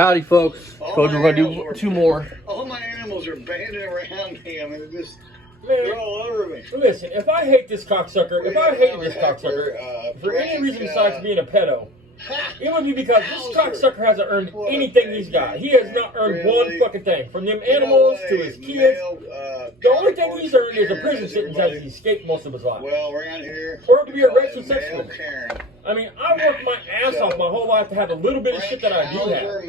Howdy, folks. Told you we're gonna do two more. All my animals are banding around me. I mean, Man, they're all over me. listen, if I hate this cocksucker, if I hated this cocksucker for any reason besides being a pedo, it would be because this cocksucker hasn't earned anything he's got. He has not earned one fucking thing. From them animals to his kids, the only thing he's earned is a prison sentence as he escaped most of his life. Well, around here, Or to be a racist sex offender. I mean, I worked my ass off my whole life to have a little bit of shit that I do have.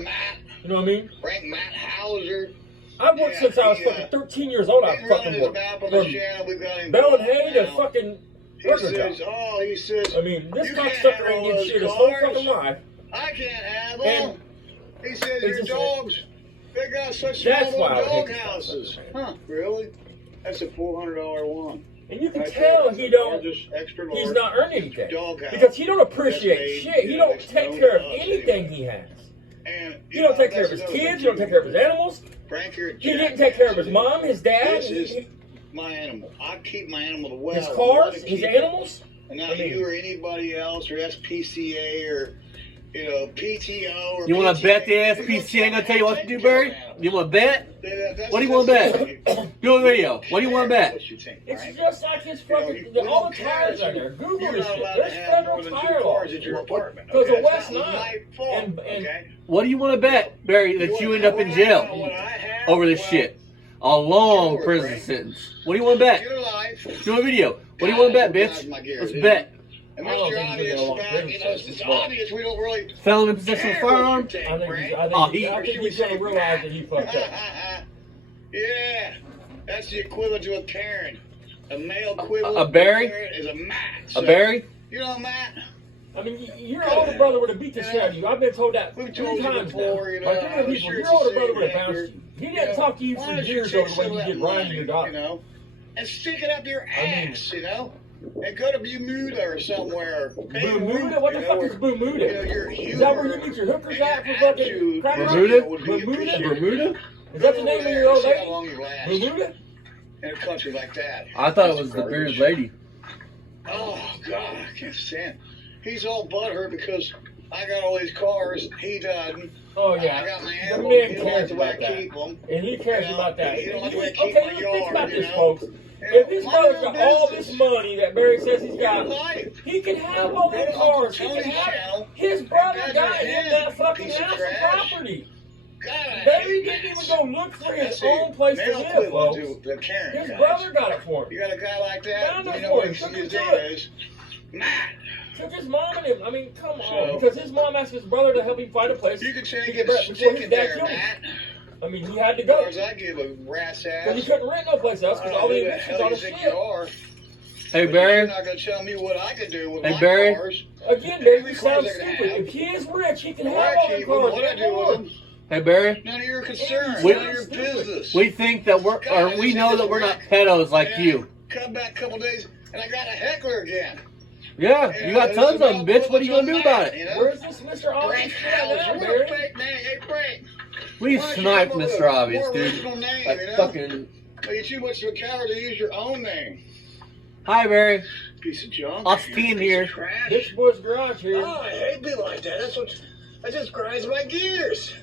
You know what I mean? Frank Matt Hauser. I've worked since I was fucking 13 years old. I fucking worked. From Bell and Hay to fucking Burger Job. He says, I mean, this cocksucker ain't getting shit his whole fucking life. I can't have And them. He says, your dogs, they got such That's small why I dog hate this houses. cocksucker. Huh, really? That's a $400 one. And you can Right tell there. he don't, Extra he's large not earning anything. dog house. Because he don't appreciate That's made, shit. He don't take care of anything he has. And, He don't take care of his kids. He don't take care of his animals. Frank, you're a He jack. didn't take care of his mom, his dad, This is my animal. I keep my animal the well. his I cars, wanna his keep it. animals. And not I mean- you or anybody else or SPCA or, PTO or You want to PTA. bet the SPCA ain't gonna tell you what to do, Barry? You want to bet? That's- What do you want to bet? Do a video. What do you want to bet? What you think, It's Frank? just like his fucking, all the tires are there. Google You're this not shit. allowed There's to have federal more than tire 2 laws. cars at your apartment. Because okay? of West That's not Nile. my fault, And- okay? What do you want to bet, Barry, that you end up in jail over this shit? A long prison sentence. What do you want to bet? Your life. Do a video. What do you want to bet, bitch? Let's bet. And I don't Mr. think he's Obvious, gonna want back, prison it's sentence, just but- obvious we don't really Felon in possession of a firearm? I think he's Oh, gonna realize that he fucked up. Yeah, that's the equivalent to a Karen. A male equivalent A Barry? to a Karen is a Matt. A So, Barry? You know Matt? I mean, your older brother would have beat the shit out of you. I've been told that We've 3 told you times before, now. you know, By different I'm people, sure your it's the older brother same would have record. bounced you. He didn't talk to you Why for don't years take over the way some you of get that Ryan money, your daughter. You know, and stick it up your I mean- ass, you know? And go to Bermuda or somewhere. Bermuda? What the fuck is Bermuda? Your Is that where you meet your hookers at for fucking crack rock? Bermuda? Bermuda? Bermuda? Is that the name of your old See how lady? long you last Bermuda? in a country like that. I thought it was the bearded lady. Oh, God, I can't stand. He's all butthurt because I got all these cars. He doesn't. Oh I yeah. got my The animals. man He don't cares like the way I about that. keep them. And he cares You know, about that. he don't like the way I keep Okay, my think yard, about you this, know? folks. If this brother's got all this money that Barry says he's got, Life. he can have all these cars. He can have his brother got him that fucking Piece of house trash. and property. God, I Barry hate didn't even Matts. go look for his That's own it. place to Male live, equivalent folks. to the Karen His guys. brother got it for him. You got a guy like that? Found You it know for what him. his Took him name to it. is? Matt. Took his mom and him. I mean, come on. So- Because his mom asked his brother to help him find a place You can to take get it back and before stick his it dad there, killed him. Matt. I mean, he had to As go. far as I give a rat's ass. Because he couldn't rent no place else because all the who the evictions hell on you his think shit. you are? Hey, But Barry? You're not going to tell me what I could do with Hey, my Barry? cars. Again, Barry, you Every sound car's I can stupid. have. If he is rich, he can Where have I all the keep them, cars. what I and do more. with them, Hey, Barry? none of your concern. We- None of your business. We think that we know that we're not pedos like And you. Come back a couple days, and I got a heckler again. Yeah, you got tons of them, bitch. What are you gonna do about it? You know? Where's this Mr. Obvious Frank at now, Howells, you're a Barry? fake name. Hey, Frank. We Why don't you sniped come up with Mr. a Obvious, more dude. original name, Like you know? fucking. You're too much of a coward to use your own name. Hi, Barry. Piece of junk. Austin here. Trash. Bitch Boy's Garage here. Oh, I hate being like that. That just grinds my gears.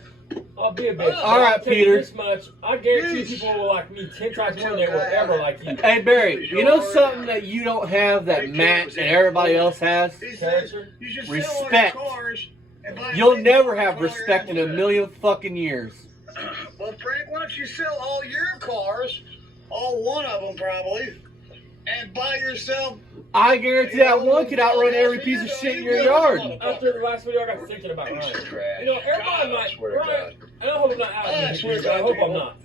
I'll be a bitch. All right, I'll tell you Peter. this much. I guarantee Yes. people will like me 10 times more than they will ever like you. Hey, Barry. You know something that you don't have that Matt and everybody else has? He says Character. you should Respect. sell all your cars and buy You'll things never and have put all your respect in a animals million fucking years. Well, Frank, why don't you sell all your cars, all one of them probably, and buy yourself. I guarantee that one could outrun every piece of shit in your yard. After the last video, I got thinking about Piece of Ryan. trash. You know, everybody God, I swear might. to Ryan, and I hope I'm not out I of swear this, to but I God, hope I'm people. not.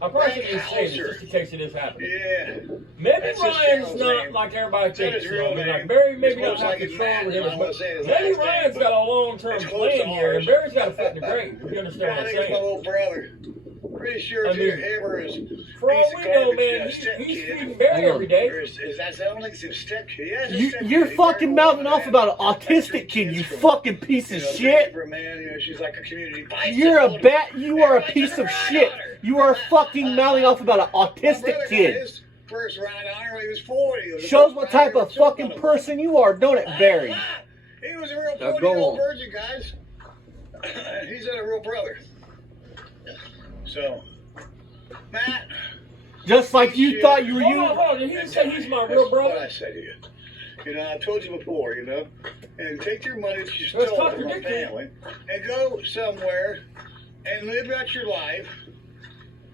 I probably Frank shouldn't say this Hauser. just in case it is happening. Yeah. Maybe That's his Ryan's real not name. like everybody That's his thinks. You know, real I mean, name. like Barry maybe It's not most have like control Matt, with I him don't as wanna much. say his Maybe last Ryan's name, got a long-term it's close plan to here, and ours. Barry's got a foot in the grave. If you understand I what I'm think it's my saying? little brother. Pretty sure I Junior mean, Haber is. For all he's a we know, garbage, man, yeah, he's stepkid. feeding Barry every day. Or is that the only step kid? Yeah, You're fucking mouthing off about an autistic kid, you fucking piece of shit. For a man, she's like a community You're a bicycle. bat. You are a piece of shit. You are fucking mouthing off about an My brother autistic got kid. his first ride on her when he was 40. He was the Shows first what type rider of that took fucking on him. person you are, don't it, Barry? He was a real Now 40-year-old go on. virgin, guys. And he's not a real brother. So, Matt. Just like you thought you were Hold you. on, hold on. Did he say he's my real That's what brother? I said to you. You know, I told you before, you know. And take your money that you That's stole from my contradictory. family and go somewhere and live out your life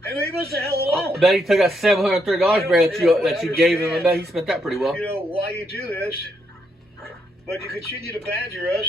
and leave us the hell alone. I bet he took that $730, Barry, that you gave him. I bet he spent that pretty well. You know why you do this, but you continue to badger us,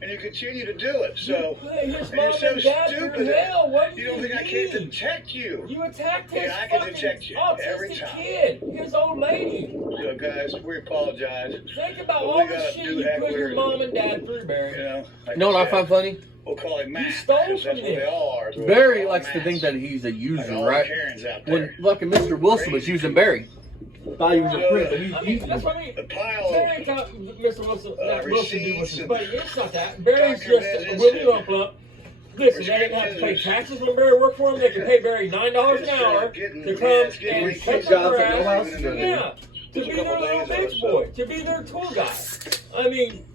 and you continue to do it. So, His and mom you're so and dad stupid through that hell. What do you don't think I can't mean? detect you. You attacked his Yeah, I can fucking detect you every autistic time. kid, his old lady. So, guys, we apologize. Think about But all we the gotta shit do you heck put your weird. mom and dad through, You Barry. know, like You know what I said, find funny? We'll call him Matt. stole 'cause from that's what him. they all are. Barry They're all likes to think Matts. that he's a Like user, all the right? Karens out When there. fucking Mr. Wilson was using Barry. Thought he was a prick, but I he's mean, using that's him. what I mean. The pile Barry of thought Mr. Wilson, not Wilson do receipts with his and buddy. It's not that. Barry's just a documents Willie and Lump Lump. Listen, they didn't have to pay taxes when Barry worked for them. They could pay Barry $9 an hour to come and cut the jobs at no grass. house. Yeah, to be their little bitch boy, to be their tour guide. I mean,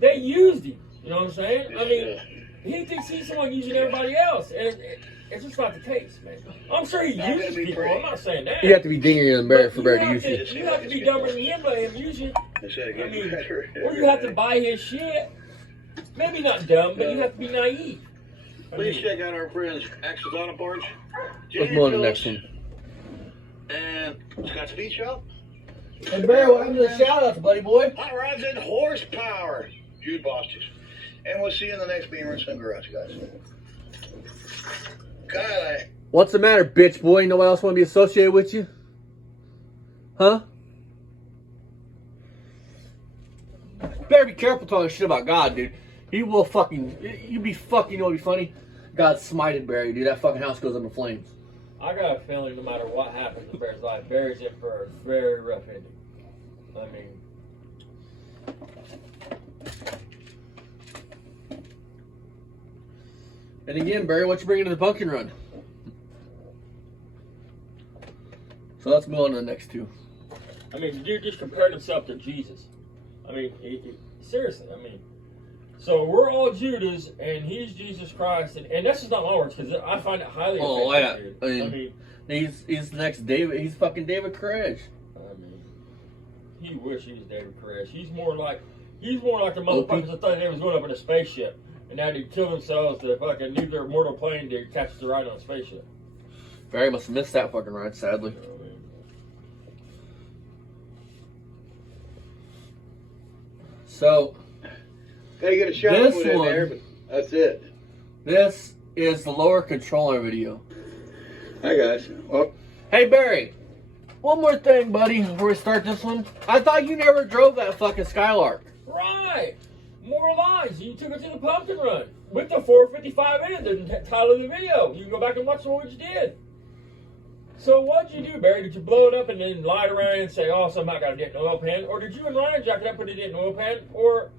they used him. You know what I'm saying? I mean, he thinks he's the one using everybody else, and it's just not the case, man. I'm sure he Not uses gonna be people. pretty. I'm not saying that. You have to be dingier than Barry But for Barry to you use have you. to- You have to be dumber than him, let him use you. instead of I getting mean, better. or you have to buy his shit. Maybe not dumb, but you have to be naive. I Please mean, check out our friends Axis Auto Parts, Let's move on to the next one. and Scott Speed Shop, And Barry, welcome to the shout outs, buddy boy. Hot Rods and Horsepower, Jude Bostic. And we'll see you in the next Beamer and Swim Garage, guys. God, What's the matter, bitch boy? Nobody else want to be associated with you? Huh? Better be careful talking shit about God, dude. He will fucking, you be fucking, you know what'd be funny? God smited Barry, dude. That fucking house goes up in flames. I got a feeling no matter what happens in Barry's life, Barry's in for a very rough ending. I mean, And again, Barry, what you bringing to the pumpkin run? So let's move on to the next two. I mean, the dude just compared himself to Jesus. I mean, seriously, I mean, so we're all Judas, and he's Jesus Christ, and that's just not my words, because I find it highly Oh, offensive, yeah. dude. I mean, He's the next David. He's fucking David Koresh. I mean, he wish he was David Koresh. He's more like the motherfuckers that thought they was going up in a spaceship, and now they kill themselves to fucking nuclear mortal plane to catch the ride on a spaceship. Barry must have missed that fucking ride, sadly. You know what I mean? So gotta get a shot This put in one- there, but that's it. this is the lower controller video. Hi guys. Well, Hey Barry, one more thing, buddy, before we start this one. I thought you never drove that fucking Skylark. Right. More lies. You took it to the pumpkin run with the 455 in it. The title of the video. You can go back and watch what you did. So what'd you do, Barry? Did you blow it up and then lie around and say, "Oh, somehow I got a dent in the oil pan," or did you and Ryan jack it up, put a dent in the oil pan, or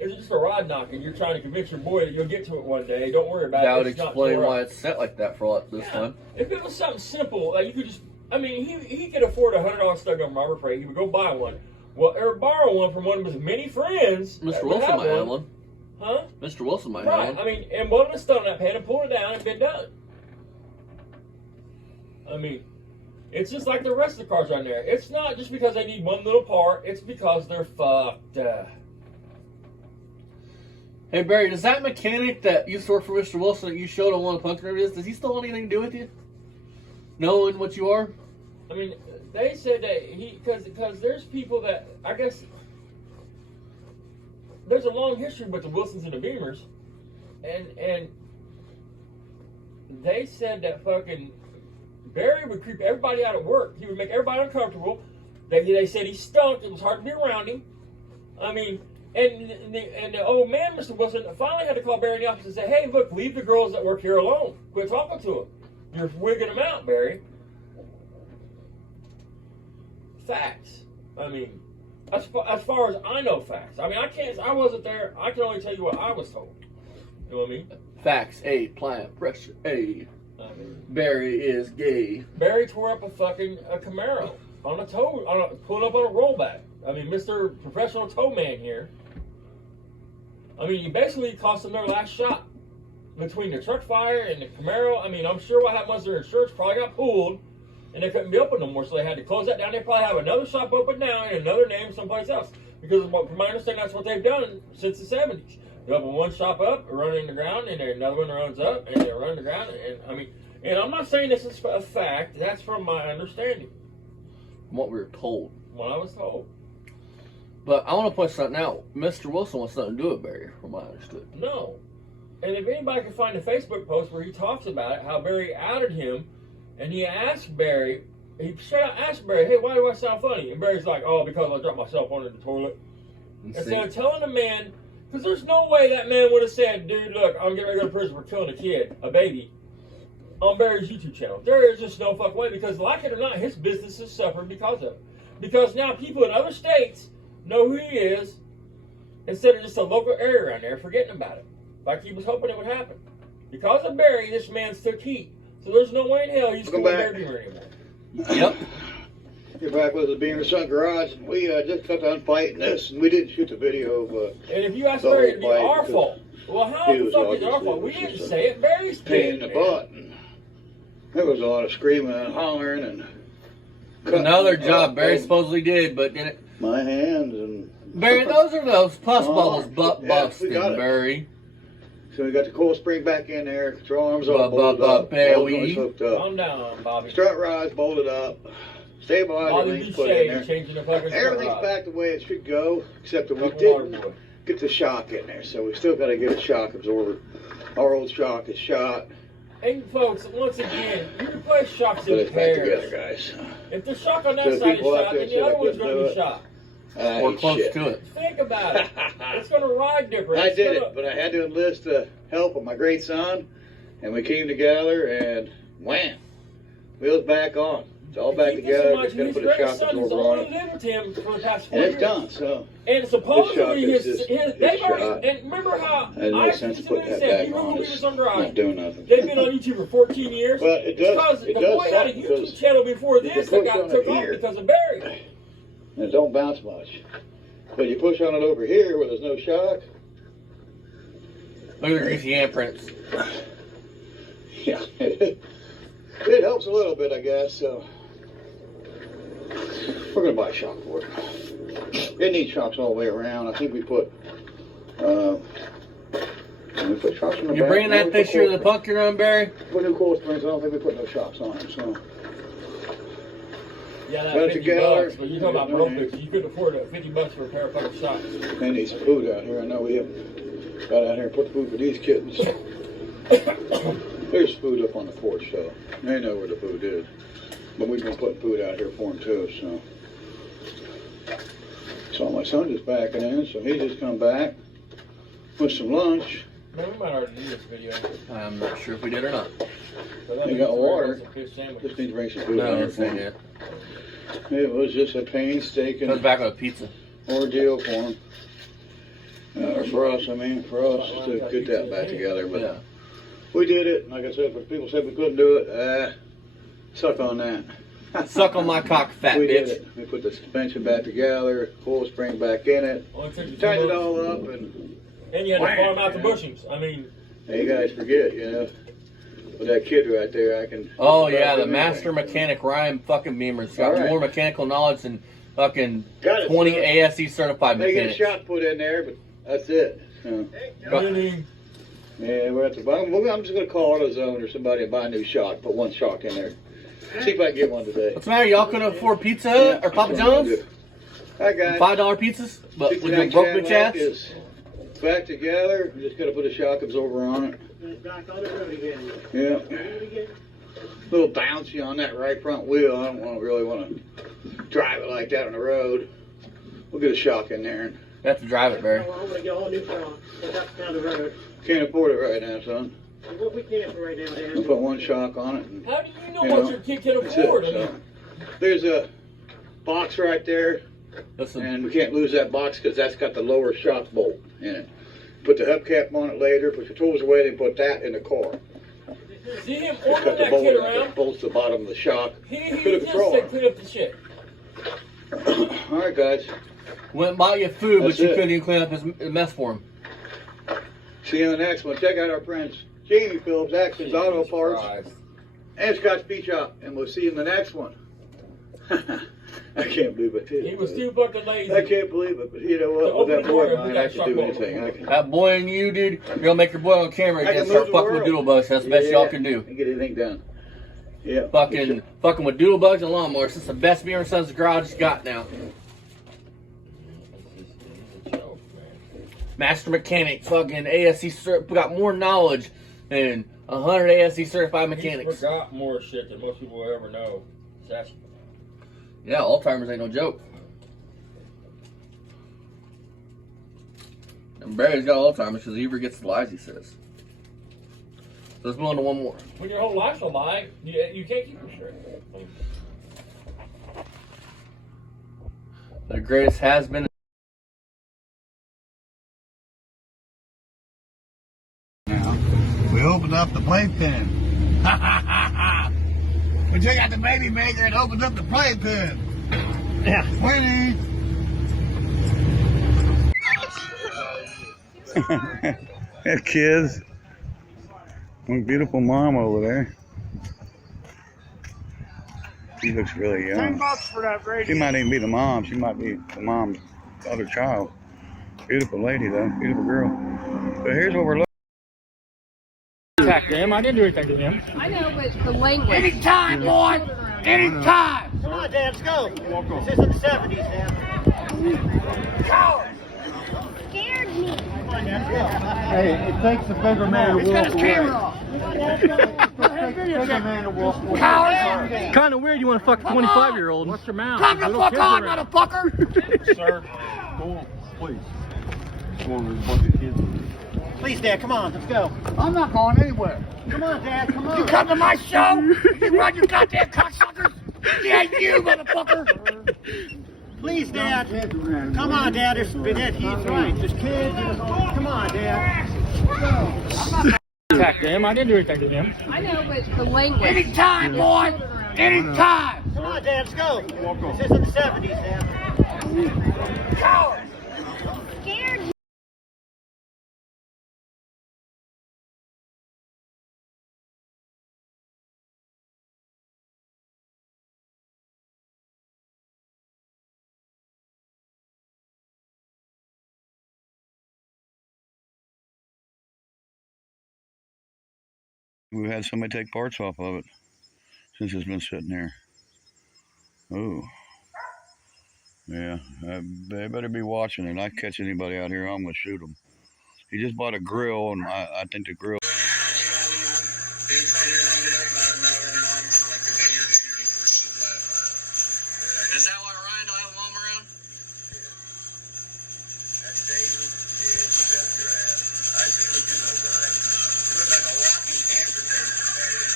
is it just a rod knock and you're trying to convince your boy that you'll get to it one day? Don't worry about That it. would It's not explain tore why up. it's set like that for this time. If it was something simple, like you could just, I mean, he could afford a $100 stug on Robert Frey. He would go buy one. Well, or borrow one from one of his many friends. that Mr. would Wilson have might have one. Huh? Mr. Wilson might Right. have I one. mean, and weld a stone that pan and pull it down and been done. I mean, it's just like the rest of the cars on there. It's not just because they need one little part. It's because they're fucked. Hey Barry, does that mechanic that used to work for Mr. Wilson that you showed on one of the pumpkin reviews, does he still want anything to do with you? Knowing what you are? I mean, they said that because there's people that, I guess, there's a long history with the Wilsons and the Beamers, and they said that fucking Barry would creep everybody out at work. He would make everybody uncomfortable. They said he stunk. It was hard to be around him. I mean, and the old man, Mr. Wilson, finally had to call Barry in the office and say, "Hey, look, leave the girls that work here alone. Quit talking to them. You're wigging them out, Barry." Facts. I mean, as far as I know, facts. I mean, I wasn't there. I can only tell you what I was told. You know what I mean? Facts, A, plant pressure, A. I mean, Barry is gay. Barry tore up a Camaro on a tow, pulling up on a rollback. I mean, Mr. Professional Tow Man here. I mean, you basically cost them their last shot. Between the truck fire and the Camaro, I mean, I'm sure what happened was their insurance probably got pulled and they couldn't be open no more, so they had to close that down. They probably have another shop open now in another name someplace else. Because from my understanding, that's what they've done since the 70s. They open one shop up, run in the ground, and then another one runs up, and they run the ground. And I mean, and I'm not saying this is a fact. That's from my understanding. From what we were told. What I was told. But I want to point something out. Mr. Wilson wants nothing to do with Barry, from what I understood. No. And if anybody can find a Facebook post where he talks about it, how Barry outed him, and he asked Barry, he straight out asked Barry, hey, why do I sound funny? And Barry's like, oh, because I dropped my cell phone in the toilet. Instead of telling the man, because there's no way that man would have said, dude, look, I'm getting ready to go to prison for killing a kid, a baby, on Barry's YouTube channel. There is just no fucking way, because like it or not, his business has suffered because of it. Because now people in other states know who he is, instead of just a local area around there forgetting about it. Like he was hoping it would happen. Because of Barry, this man's took heat. So there's no way in hell he's going to Barry Beamer anymore. Yep. You're back with the Beamer Sun Garage. We just got done fighting this, and we didn't shoot the video of. And if you ask Barry, it'd be our fault. Well, how the fuck is it our fault? We didn't say it. Barry's pain in the butt. And there was a lot of screaming and hollering and. Another job Barry supposedly did, but didn't. My hands and. Barry, those are those pus bubbles, butt busting, we got it. Barry. So we got the coil spring back in there, control arms all bolted up, Barry. hooked up. Calm down, Bobby. Strut rods bolted up, stabilizer links put in there. Changing the fucking Everything's back the way it should go, except that we didn't get the shock in there. So we still got to get a shock absorber. Our old shock is shot. And folks, once again, you replace shocks But in it's back pairs. together, guys. If the shock on that So side is people out shot, there then the say other they one's couldn't going to do be it. shot. Or close to it. Think about it. It's going to ride different. I did it, but I had to enlist the help of my great son, and we came together, and wham, wheels back on. It's all back together. Just got to put a shock absorber on it. Lived with him for the past 4 And years. it's done, so. And supposedly This shock they've shot. already, and remember how It I makes sense to put that said, back you on. remember It's Beamer not Sun doing nothing. They've been on YouTube for 14 years. Well, it does. Because the boy had a YouTube channel before you this can that push got on took it off here. because of Barry. And it don't bounce much. But you push on it over here where there's no shock. Look at the greasy handprints. Yeah. It helps a little bit, I guess, so. We're going to buy a shock for it. It needs shocks all the way around. I think we put shocks on the You back. bringing that this year to the pumpkin run, Barry? Put new coil springs. I don't think we put no shocks on it, so. Yeah, Got that $50, together. but you're talking about broke bitches. You couldn't afford it. $50 for a pair of fucking shocks. They need some food out here. I know we haven't got out here and put the food for these kittens. There's food up on the porch, so they know where the food is. But we've been putting food out here for them too, so. So my son just backing in, so he just come back with some lunch. Man, we might already do this video. I'm not sure if we did or not. They got water. Fish sandwich. Just need to bring some food No, out here it's for not him. yet. It was just a Comes painstaking back with a pizza. ordeal for him. For us to get that back together, but. Yeah. We did it. Like I said, if people said we couldn't do it, suck on that. Suck on my cock, fat We did bitch. it. We put the suspension back together, coil spring back in it, Well, it took you 2 tightened it months. all up, and And you had to Wham! farm out the bushings. I mean, you guys forget, you know. With that kid right there, I can. Oh yeah, the master mechanic Ryan fucking Beamer's got All right. more mechanical knowledge than fucking Got it, 20 son. ASE certified They get a mechanics. shot put in there, but that's it. So, really, yeah, we're at the bottom. I'm just going to call AutoZone or somebody and buy a new shock. Put one shock in there. See if I can get one today. What's the matter? Y'all couldn't afford Pizza Hut or Papa John's? Hi guys. $5 pizzas? But with your 69 broke bitch Cadillac ass? is back together. We just got to put a shock absorber on it. Back on the road again. Yeah. Do it again. A little bouncy on that right front wheel. I don't really want to drive it like that on the road. We'll get a shock in there. You have to drive it, Barry. I'm gonna get a whole new front. So that's down the road. Can't afford it right now, son. What we can for right now, We'll Dan. put one shock on it. And how do you know You what know, your kid can that's afford? it. I So, mean, there's a box right there, Listen, and we can't lose that box because that's got the lower shock bolt in it. Put the hubcap on it later, put your tools away, then put that in the car. see him Just ordering cut the that bolt kid out that around. bolts the bottom of the shock. He Put a just control said on. clean up the shit. All right, guys. went and bought you food, That's but you it. couldn't even clean up his mess for him. See you in the next one. Check out our friends Jamie Phillips, Actions Auto Parts, and Scott's Beach Shop. And we'll see you in the next one. I can't believe it. He was too fucking lazy. I can't believe it, but you know what? With that boy of mine, I can do anything. That boy and you, dude, you're gonna make your boy on camera again. Start fucking with doodle bugs. That's the best y'all can do. And get anything done. Yeah. Fucking with doodle bugs and lawnmowers. It's the best Beer and Sons Garage has got now. Master mechanic, fucking ASC got more knowledge than 100 ASC certified mechanics. He's forgot more shit than most people will ever know. That's yeah, Alzheimer's ain't no joke. And Barry's got Alzheimer's because he forgets the lies he says. So let's move on to one more. when your whole life's a lie, you can't keep it straight. The greatest has been. We opened up the playpen. We took out the baby maker and opened up the playpen. Yeah. Winnie! Hey kids. One beautiful mom over there. She looks really young. $10 for that radio. She might even be the mom. She might be the mom's other child. Beautiful lady though. Beautiful girl. So here's what we're looking. Attack him. I didn't do anything to him. I know, but the language. Anytime, boy! Anytime! Come on, Dad, let's go. This is in the 70s, Dad. Scared me. Come on, Dad, let's go. Hey, it takes a bigger man to walk away. Bigger man to walk away. Kind of weird you want to fuck a 25-year-old. What's your mouth? Come the fuck on, motherfucker! Sir, go on, please. Come on, there's a bunch of kids. Please, Dad, come on, let's go. I'm not going anywhere. Come on, Dad, come on. You come to my show, you run your goddamn cocksuckers. Yeah, you motherfucker. Please, Dad. Come on, Dad. He's right. There's kids. Come on, Dad. Attack him. I didn't do anything to him. I know, but the language. Anytime, boy! Anytime! Come on, Dad, let's go. This is in the 70s, Dad. Scared me. We've had somebody take parts off of it since it's been sitting there. Oh. Yeah, they better be watching it. I catch anybody out here, I'm going to shoot them. He just bought a grill, and I think the grill... Is that why Ryan don't have a mom around? That's David. Yeah, you bet your ass. I see what you know, Brian. You look like a walking amputation, baby.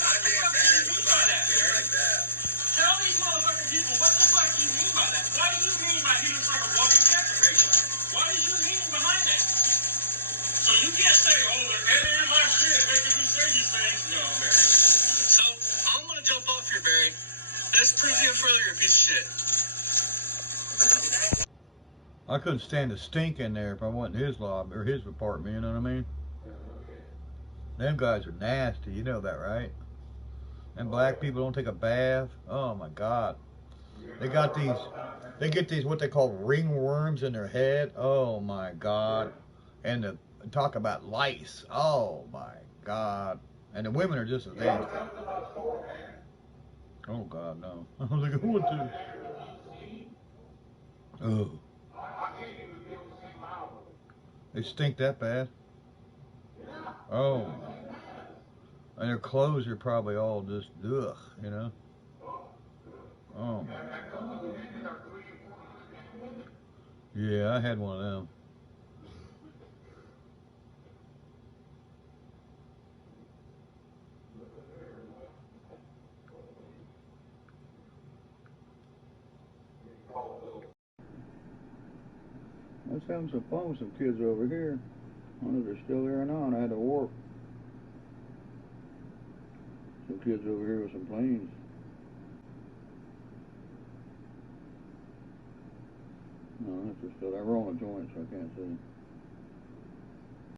I'd be embarrassed about a kid like that. Tell these motherfucking people, what the fuck do you mean by that? Why do you mean by he looks like a walking cancer patient? What is your meaning behind that? So you can't say, oh, they're editing my shit, making me say these things. No, Barry. So, I'm gonna jump off here, Barry. This proves even further you're a piece of shit. I couldn't stand the stink in there if I went in his lobby or his apartment, you know what I mean? Them guys are nasty, you know that, right? And black people don't take a bath. Oh my God. They get these what they call ringworms in their head. Oh my God. And talk about lice. Oh my God. And the women are just as nasty. Oh God, no. I was like, who would do? Oh. They stink that bad. Oh. And their clothes are probably all just ugh, you know. Oh my God. Yeah, I had one of them. I was having some fun with some kids over here. I wonder if they're still there or not. I had to warp. Some kids over here with some planes. I No, that's just still there. We're on a joint, so I can't see.